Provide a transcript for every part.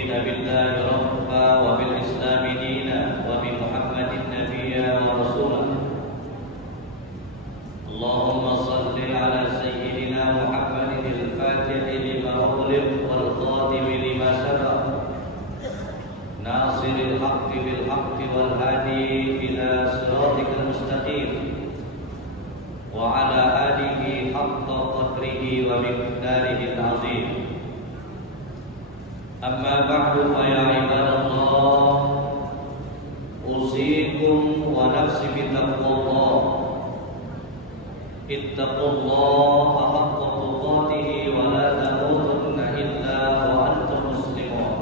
رضينا بالله ربا وبالإسلام دينا وبمحمد نبيا ورسولا اللهم صل على سيدنا محمد الفاتح لما أغلق والخاتم لما سبق ناصر الحق بالحق والهادي إلى صراطك المستقيم وعلى آله حق قدره ومقداره العظيم. أما بعد فيا عباد الله أوصيكم ونفسي بتقوى الله. اتقوا الله حق تقاته ولا تموتن إلا وأنتم مسلمون.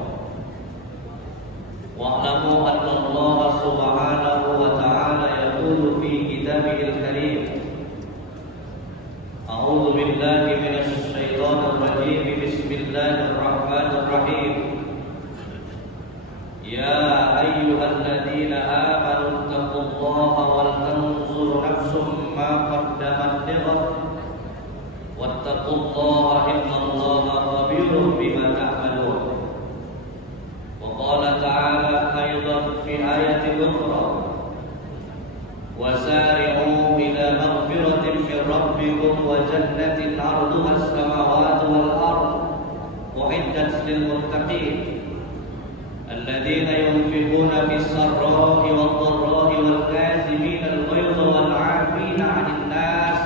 واعلموا أن الله سبحانه وتعالى يقول في كتابه الكريم: أعوذ بالله من الشيطان الرجيم. بسم الله الرحمن الرحيم. يا أيها الذين آمنوا اتقوا الله ولتنظر نفس ما قدمت لغد واتقوا الله إن الله خبير بما تعملون. وقال تعالى أيضا في آية أخرى: وسارعوا إلى مغفرة من ربكم وجنة عرضها السماوات والأرض أعدت للمتقين الذين ينفقون في السراء والضراء والكاظمين الغيظ والعافين عن الناس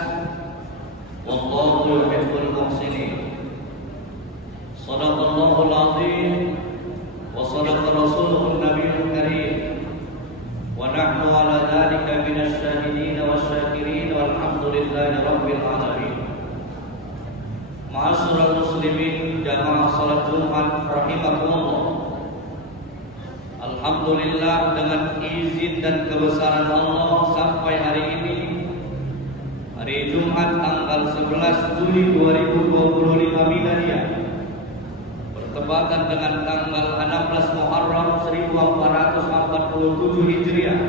والله يحب المحسنين. صدق الله العظيم وصدق رسوله النبي الكريم ونحن على ذلك من الشاهدين والشاكرين والحمد لله رب العالمين. Ma'asyiral muslimin jamaah salat Jumat rahimakumullah. Alhamdulillah, dengan izin dan kebesaran Allah sampai hari ini, hari Jumat tanggal 11 Juli 2025 Miladiah, bertepatan dengan tanggal 16 Muharram 1447 Hijriah.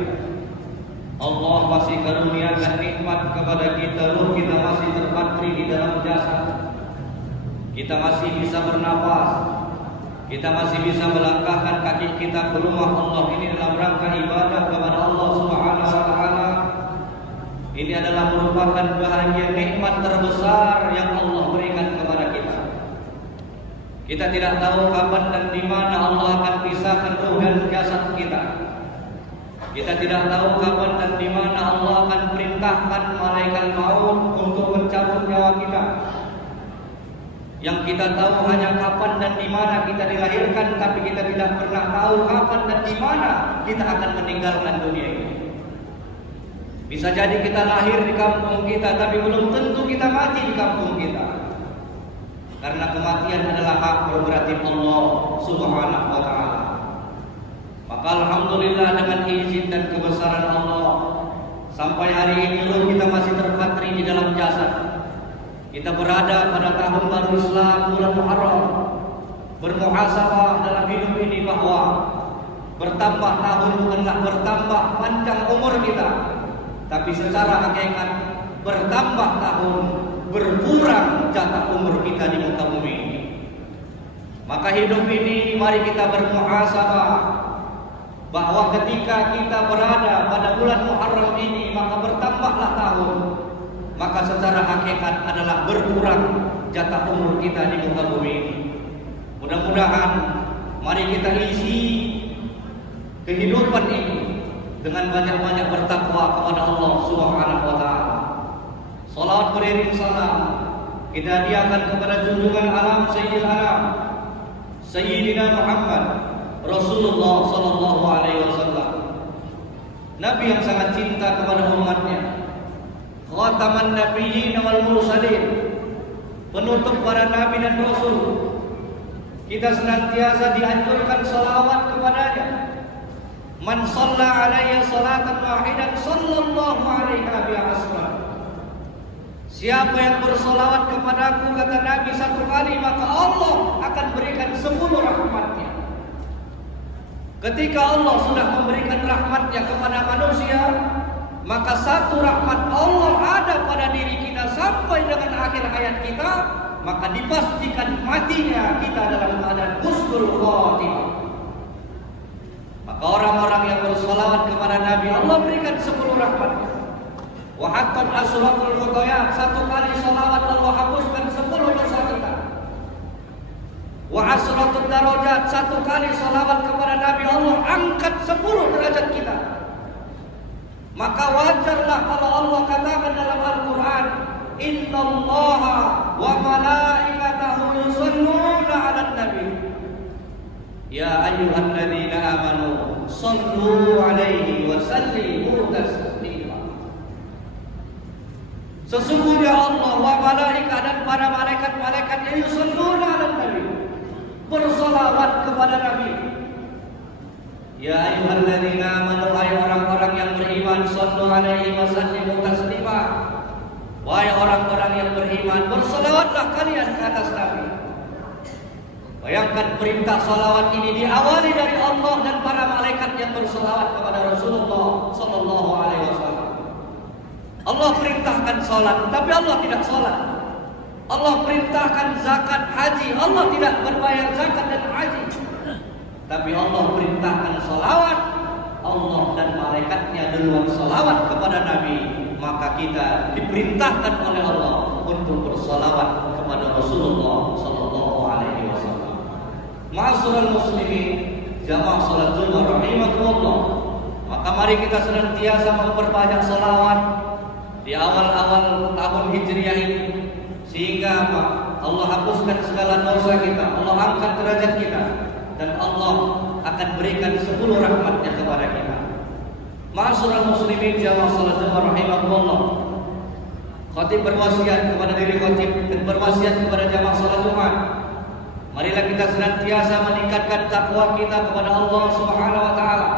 Allah masih karuniakan nikmat kepada kita, roh kita masih terpatri di dalam jasad. Kita masih bisa bernafas, kita masih bisa melangkahkan kaki kita ke rumah Allah ini dalam rangka ibadah kepada Allah Subhanahu wa taala. Ini adalah merupakan bahagia nikmat terbesar yang Allah berikan kepada kita. Kita tidak tahu kapan dan di mana Allah akan pisahkan roh dan jasad kita. Kita tidak tahu kapan dan di mana Allah akan perintahkan malaikat maut untuk mencabut nyawa kita. Yang kita tahu hanya kapan dan di mana kita dilahirkan, tapi kita tidak pernah tahu kapan dan di mana kita akan meninggalkan dunia ini. Bisa jadi kita lahir di kampung kita, tapi belum tentu kita mati di kampung kita. Karena kematian adalah hak prerogatif Allah Subhanahu wa taala. Maka alhamdulillah, dengan izin dan kebesaran Allah, sampai hari ini roh kita masih terpatri di dalam jasad. Kita berada pada tahun baru Islam, bulan Muharram. Bermuhasabah dalam hidup ini bahwa bertambah tahun bukanlah bertambah panjang umur kita, tapi secara hakikat bertambah tahun, berkurang jatah umur kita di muka bumi ini. Maka hidup ini mari kita bermuhasabah bahwa ketika kita berada pada bulan Muharram ini, maka bertambahlah tahun, maka secara hakikat adalah berkurang jatah umur kita di muka bumi ini. Mudah-mudahan mari kita isi kehidupan ini dengan banyak-banyak bertakwa kepada Allah Subhanahu wa taala. Salawat beriring salam kita hadiahkan kepada junjungan alam Sayyidil Anam Sayyidina Muhammad Rasulullah sallallahu alaihi wasallam, Nabi yang sangat cinta kepada umatnya, khataman nabiyyin wal mursalin, penutup para nabi dan rasul. Kita senantiasa dianjurkan salawat kepadanya. Man shalla alaihi salatan wahidan sallallahu alaihi bi asra. Siapa yang bersolawat kepadaku, kata Nabi, satu kali, maka Allah akan berikan 10 rahmatnya. Ketika Allah sudah memberikan rahmatnya kepada manusia, maka satu rahmat Allah ada pada diri kita sampai dengan akhir hayat kita, maka dipastikan matinya kita dalam keadaan husnul khatimah. orang-orang yang bersolawat kepada Nabi, Allah berikan 10 rahmat. Wa haqqan asratul khotoya, 1 kali solawat Allah hapuskan 10 dosa kita. Wa asratul darajat, 1 kali solawat kepada Nabi Allah angkat 10 derajat kita. Maka wajarlah kalau Allah katakan dalam Al-Quran, innallaha wa malaikatahu yusholluna 'alan nabi ya ayyuhalladzina amanu shallu 'alaihi wa sallimu taslima. Sesungguhnya Allah wa malaikat dan para malaikat-malaikatnya yusholluna 'alan nabi, bersolawat kepada Nabi. Ya ayyuhalladzina amanu, hai orang-orang yang beriman, shallu 'alaihi wa sallimu taslima. Wahai orang-orang yang beriman, bersolawatlah kalian ke atas Nabi. Bayangkan perintah salawat ini diawali dari Allah dan para malaikat yang bersolawat kepada Rasulullah Sallallahu Alaihi Wasallam. Allah perintahkan salat, tapi Allah tidak salat. Allah perintahkan zakat, haji, Allah tidak berbayar zakat dan haji. Tapi Allah perintahkan salawat, Allah dan malaikatnya duluan salawat kepada Nabi. Maka kita diperintahkan oleh Allah untuk bersalawat kepada Rasulullah Sallallahu Alaihi Wasallam. Ma'asyiral muslimin, jamaah salat Jumat rahimakumullah. Maka mari kita senantiasa memperbanyak salawat di awal-awal tahun Hijriah ini, sehingga Allah hapuskan segala dosa kita, Allah angkat derajat kita, dan Allah akan berikan 10 rahmatnya kepada kita. Ma'asyiral muslimin, jamaah salat Jumat rahimakumullah. Khatib berwasiat kepada diri khatib dan berwasiat kepada jamaah salat Jumat. Marilah kita senantiasa meningkatkan takwa kita kepada Allah Subhanahu wa taala.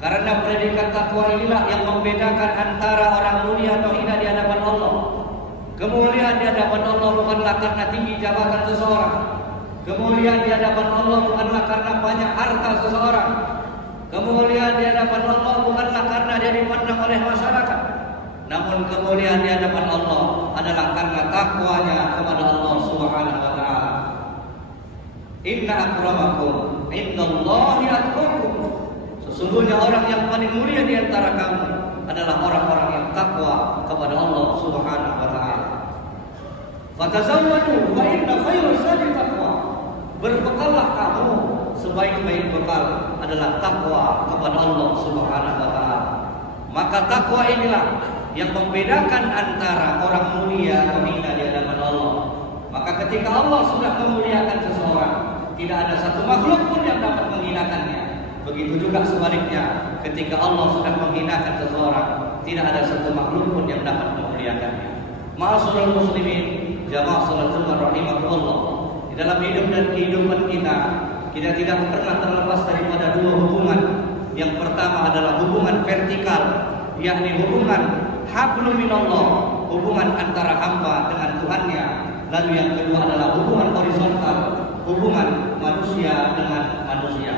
Karena predikat takwa inilah yang membedakan antara orang mulia atau hina di hadapan Allah. Kemuliaan di hadapan Allah bukanlah karena tinggi jabatan seseorang. Kemuliaan di hadapan Allah bukanlah karena banyak harta seseorang. Kemuliaan di hadapan Allah bukanlah karena dia dipandang oleh masyarakat. Namun kemuliaan di hadapan Allah adalah karena takwanya kepada Allah Subhanahu wa taala. Inna akramakum indallahi atqakum. Sesungguhnya orang yang paling mulia di antara kamu adalah orang-orang yang takwa kepada Allah Subhanahu wa taala. Fatazawwadu fa inna khairaz zadi taqwa. Berbekallah kamu, sebaik-baik bekal adalah takwa kepada Allah Subhanahu wa taala. Maka takwa inilah yang membedakan antara orang mulia dan hina di hadapan Allah. Maka ketika Allah sudah memuliakan seseorang, tidak ada satu makhluk pun yang dapat menghinakannya. Begitu juga sebaliknya, ketika Allah sudah menghinakan seseorang, tidak ada satu makhluk pun yang dapat memuliakannya. Ma'asyiral muslimin, jamaah salat Jumat rahimakumullah. Di dalam hidup dan kehidupan kita tidak pernah terlepas daripada 2 hubungan. Yang pertama adalah hubungan vertikal, yakni hubungan hablum minallah, hubungan antara hamba dengan Tuhannya. Lalu yang kedua adalah hubungan horizontal, hubungan manusia dengan manusia.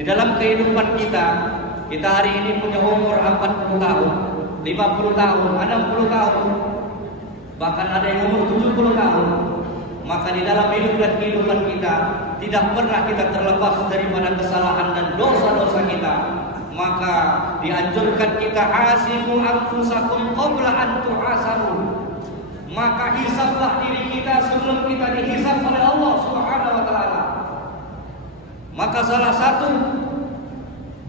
Di dalam kehidupan kita hari ini punya umur 40 tahun, 50 tahun, 60 tahun, bahkan ada yang umur 70 tahun. Maka di dalam hidup dan kehidupan kita tidak pernah kita terlepas daripada kesalahan dan dosa-dosa kita. Maka dianjurkan kita hasibu anfusakum qabla an tuhasabu. Maka hisablah diri kita sebelum kita dihisab oleh Allah Subhanahu wa taala. Maka salah satu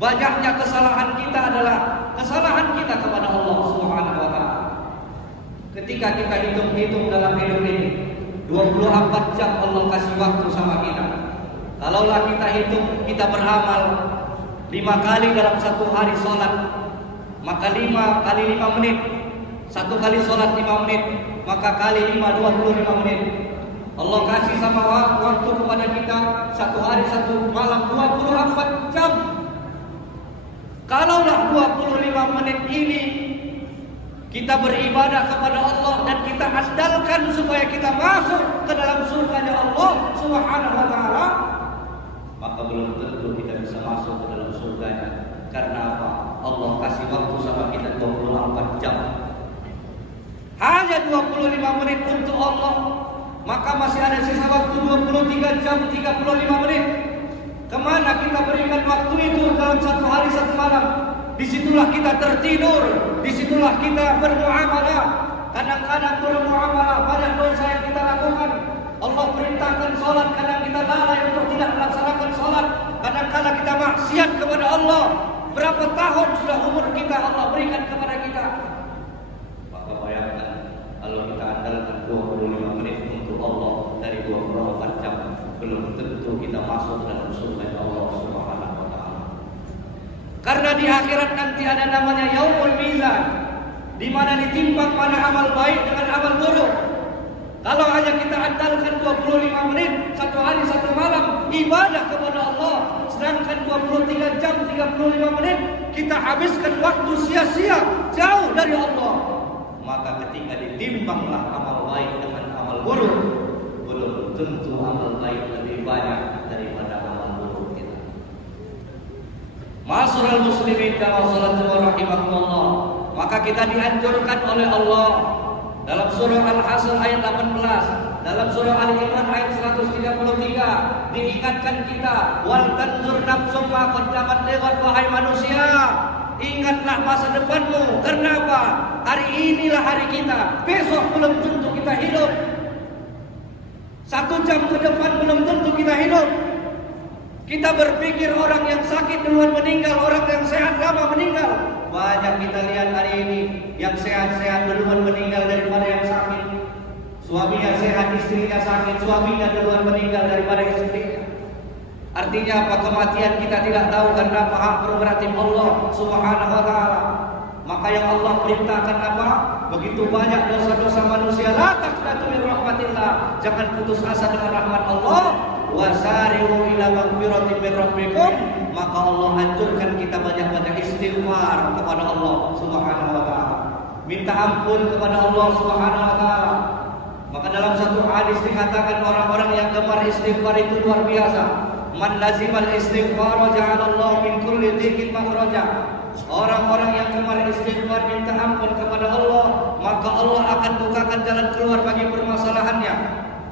banyaknya kesalahan kita adalah kesalahan kita kepada Allah Subhanahu wa taala. Ketika kita hitung-hitung dalam hidup ini, 24 jam Allah kasih waktu sama kita. Kalaulah kita hitung, kita beramal 5 kali dalam 1 hari sholat, maka 5 kali 5 menit. 1 kali sholat 5 menit, maka kali 5 25 menit. Allah kasih sama waktu kepada kita 1 hari 1 malam 24 jam. Kalaulah 25 menit ini kita beribadah kepada Allah dan kita andalkan supaya kita masuk ke dalam surganya Allah Subhanahu wa taala, maka belum tentu kita bisa masuk ke dalam surganya. Karena apa? Allah kasih waktu sama kita 24 jam. Hanya 25 menit untuk Allah, maka masih ada sisa waktu 23 jam 35 menit. Kemana kita berikan waktu itu dalam satu hari satu malam? Disitulah kita tertidur, disitulah kita bermuamalah. Kadang-kadang bermuamalah, banyak dosa yang kita lakukan. Allah perintahkan sholat, kadang kita lalai untuk tidak melaksanakan sholat. Kadang-kadang kita maksiat kepada Allah. Berapa tahun sudah umur kita Allah berikan kepada kita? Maka bayangkan kalau kita andalkan 25 menit untuk Allah dari 24 jam, belum tentu kita masuk dalam surga Allah Subhanahu wa taala. Karena di akhirat nanti ada namanya Yaumul Mizan, di mana ditimbang mana amal baik dengan amal buruk. Kalau hanya kita andalkan 25 menit satu hari satu malam ibadah kepada Allah, sedangkan 23 jam 35 menit kita habiskan waktu sia-sia jauh dari Allah, maka ketika ditimbanglah amal baik dengan amal buruk, belum tentu amal baik lebih banyak daripada amal buruk kita. Ma'asyiral muslimin kama salatu wa rahimakumullah, maka kita dianjurkan oleh Allah dalam surah Al-Hasr ayat 18, dalam surah Al-Imran ayat 133 diingatkan kita, wal tanzur nafsum ma qaddamat lighad, wahai manusia, ingatlah masa depanmu. Kenapa? Hari inilah hari kita, besok belum tentu kita hidup. 1 jam ke depan belum tentu kita hidup. Kita berpikir orang yang sakit duluan meninggal, orang yang sehat lama meninggal. Banyak kita lihat hari ini yang sehat-sehat duluan meninggal daripada yang sakit. Suaminya sehat, istrinya sakit, suaminya duluan meninggal daripada istrinya. Artinya apa? Kematian kita tidak tahu karena hak prerogatif Allah Subhanahu wa taala. Maka yang Allah perintahkan apa? Begitu banyak dosa-dosa manusia, la taqnatu min rahmatillah. Jangan putus asa dengan rahmat Allah. Wasari'u ila maghfiratin min rabbikum. Maka Allah anjurkan kita banyak-banyak istighfar kepada Allah Subhanahu wa taala. Minta ampun kepada Allah Subhanahu wa taala. Maka dalam satu hadis dikatakan orang-orang yang gemar istighfar itu luar biasa. Man lazimal istighfar ja'alallahu min kulli dhiqin makhraja. Orang-orang yang gemar istighfar minta ampun kepada Allah, maka Allah akan bukakan jalan keluar bagi permasalahannya.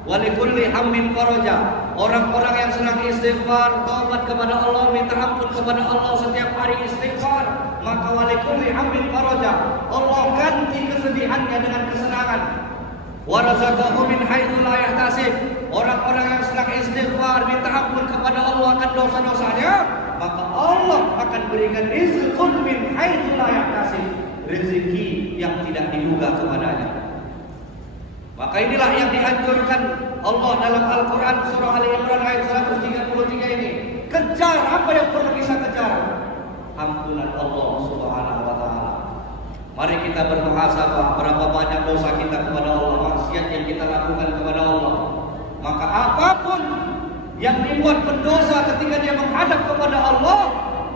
Walikulli hammin faraja. Orang-orang yang senang istighfar, taubat kepada Allah, minta ampun kepada Allah setiap hari istighfar, maka walikulli hammin faraja. Allah ganti kesedihannya dengan kesenangan. Wa razaqahu min haitsu la yahtasib. Orang-orang yang senang istighfar, minta ampun kepada Allah akan dosa-dosanya, maka Allah akan berikan rizqun min haitsu la yahtasib, rezeki yang tidak diduga kepadanya. Maka inilah yang dianjurkan Allah dalam Al-Quran surah Al-Imran ayat 133 ini. Kejar apa yang perlu kita kejar? Ampunan Allah Subhanahu wa taala. Mari kita bermuhasabah berapa banyak dosa kita kepada Allah, maksiat yang kita lakukan kepada Allah. Maka apapun yang dibuat pendosa ketika dia menghadap kepada Allah,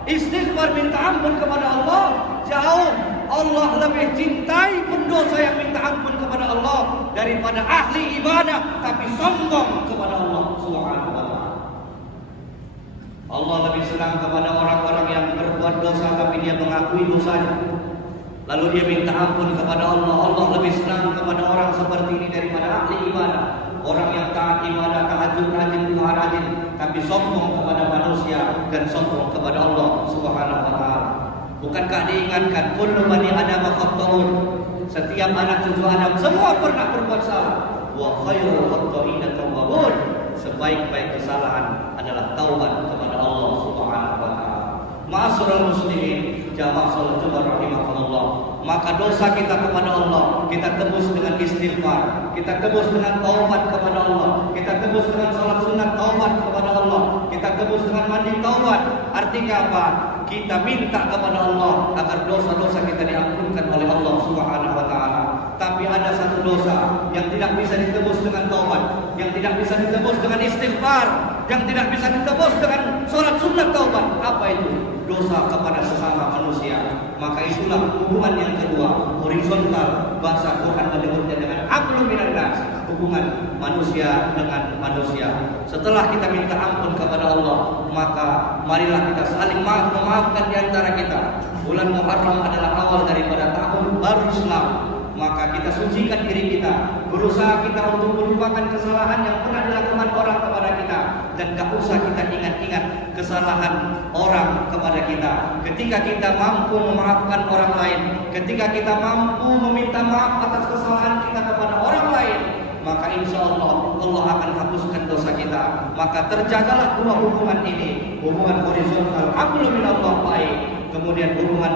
istighfar minta ampun kepada Allah, jauh Allah lebih cintai pendosa yang minta ampun kepada Allah daripada ahli ibadah tapi sombong kepada Allah Subhanahu wa taala. Allah lebih senang kepada orang-orang yang berbuat dosa tapi dia mengakui dosanya, lalu dia minta ampun kepada Allah. Allah lebih senang kepada orang seperti ini daripada ahli ibadah, orang yang taat ibadah, tahajud, rajin, duha rajin, tapi sombong kepada manusia dan sombong kepada Allah Subhanahu wa taala. Bukankah diingatkan kullu bani adam khata'un, setiap anak cucu Adam semua pernah berbuat salah. Wa khairul khata'ina tawwabun, sebaik-baik kesalahan adalah taubat kepada Allah Subhanahu wa taala. Ma'asyiral muslimin, jamaah salat Jumat rahimakumullah. Maka dosa kita kepada Allah kita tebus dengan istighfar, kita tebus dengan taubat kepada Allah, kita tebus dengan salat sunat taubat kepada Allah, kita tebus dengan mandi taubat. Artinya apa? Kita minta kepada Allah agar dosa-dosa kita diampunkan oleh Allah Subhanahu wa taala. Tapi ada satu dosa yang tidak bisa ditebus dengan taubat, yang tidak bisa ditebus dengan istighfar, yang tidak bisa ditebus dengan salat sunat taubat. Apa itu? Dosa kepada sesama manusia. Maka itulah hubungan yang kedua, horizontal, bahasa Quran menyebutnya dengan hablum minan nas, hubungan manusia dengan manusia. Setelah kita minta ampun kepada Allah, maka marilah kita saling memaafkan di antara kita. Bulan Muharram adalah awal daripada tahun baru Islam. Maka kita sucikan diri kita, berusaha kita untuk melupakan kesalahan yang pernah dilakukan orang kepada kita, dan gak usah kita ingat-ingat kesalahan orang kepada kita, ketika kita mampu memaafkan orang lain, ketika kita mampu meminta maaf atas kesalahan kita kepada orang lain, maka insya Allah Allah akan hapuskan dosa kita. Maka terjagalah dua hubungan ini, hubungan horizontal hablum minallah baik, kemudian hubungan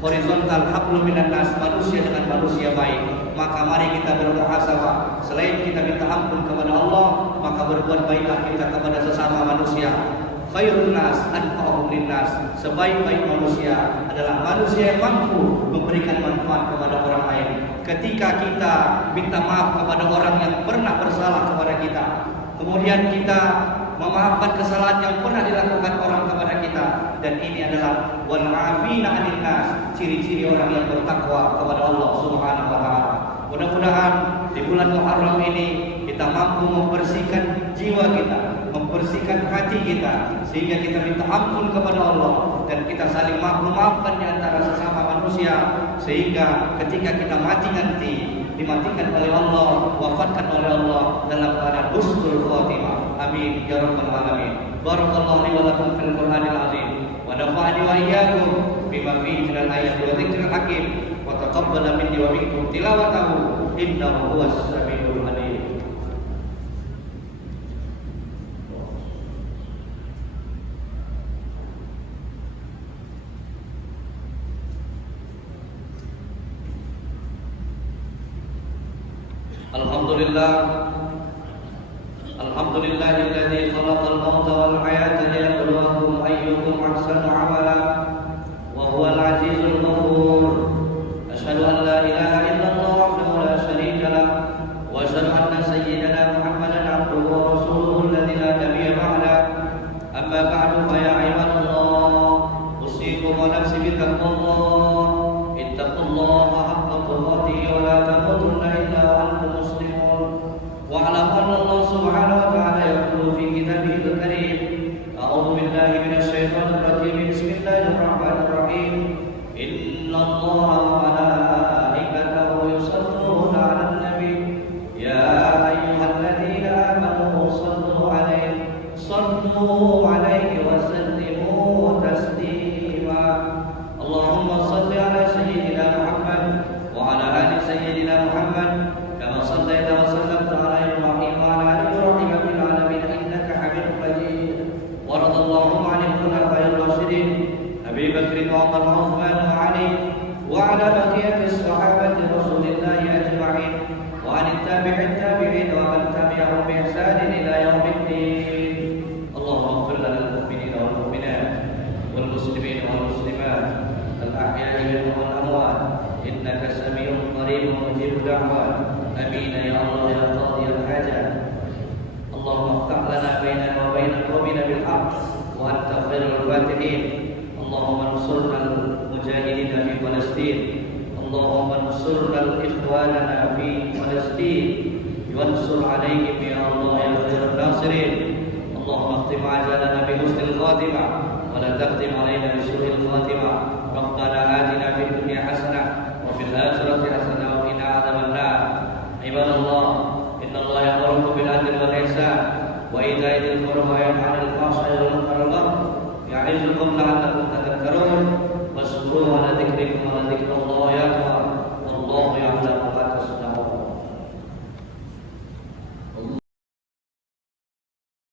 horizontal hablum minan nas, manusia dengan manusia baik. Maka mari kita bermuhasabah, selain kita minta ampun kepada Allah, maka berbuat baiklah kita kepada sesama manusia. Khairun nas anfa'uhum linnas, sebaik-baik manusia adalah manusia yang mampu memberikan manfaat kepada orang lain. Ketika kita minta maaf kepada orang yang pernah bersalah kepada kita, kemudian kita memaafkan kesalahan yang pernah dilakukan orang kepada kita, dan ini adalah wal 'afina 'anil nas, ciri-ciri orang yang bertakwa kepada Allah Subhanahu wa taala. Mudah-mudahan di bulan Muharram ini kita mampu membersihkan jiwa kita, membersihkan hati kita, sehingga kita minta ampun kepada Allah dan kita saling memaafkan di antara sesama manusia, sehingga ketika kita mati nanti dimatikan oleh Allah, wafatkan oleh Allah dalam keadaan husnul khatimah. Amin ya rabbal alamin. Barakallahu li wa lakum fil Qur'anil azim wa nafa'ani wa iyyakum bima fihi minal ayati wa dzikril hakim wa taqabbala minni wa minkum tilawatahu innahu huwas samiul alim. Alhamdulillahilladzi khalaqal mauta wal hayata liyabluwakum ayyukum ahsanu amala wa huwal azizul ghafur. Asyhadu an la ilaha illallah wahdahu la syarika lah wa asyhadu anna sayyidana Muhammadan abduhu wa rasuluhu alladzi la nabiyya ba'da. Amma ba'du fa ya ibadallah, usikum wa nafsi bittaqwallah. Ittaqullaha haqqa tuqatih wa la tamutunna illa wa antum muslimun. Wa'lamu anna Allah subhanahu wa ta'ala yaqulu fi kitabihil karim, a'udzu billahi minasy syaithanir rajim, bismillahir rahmanir rahim. Innallaha wa malaikatahu yusholluna 'alan nabi ya ayyuhalladzina amanu shallu 'alaihi wa sallimu taslima. Allahumma shalli 'ala sayyidina Muhammad wa 'ala ali sayyidina Muhammad kama shallaita wa sallamta 'ala Ibrahim wa 'ala ali Ibrahim fil 'alamin innaka Hamidum Majid. Wa radallahu 'anil khulafa'ir rasyidin Abi Bakr wa Umar wa Uthman wa 'Ali wa 'ala baqiyati sahabati Rasulillahi ajma'in wa 'anit tabi'in wa man tabi'ahum bi ihsanin ila yaumiddin. Allahumma ighfir lana al-mu'minina wal mu'minat wal muslimina wal muslimat al ahya'i minhum wal amwat innaka samii'un qaribun mujibud da'wat. Amin ya Allah ya qadiyal hajat. Allahumma iftah lana bainana wa bain qawmina bil haqq wa anta khairul fatihin. Allahumma ansurna al-mujahidin fi Palestin. Allahumma ansurna al-ikhwanana fi Palestin wansur alaihim ya Allah ya khairan nasirin. Allahumma akhtim ajalana bi husnil khatimah wa la takhtim alaina bi su'il khatimah. Rabbana atina fid dunya hasanah wa fil akhirati hasanah wa qina adzaban nar. Ibadallah, innallaha ya'muru bil 'adli wal ihsan wa ita'i dzil qurba wa yanha 'anil fahsya'i wal munkari wal baghi ya'izukum la'allakum tadhakkarun. Washkuru ala dzikrikum wa la dzikrullahi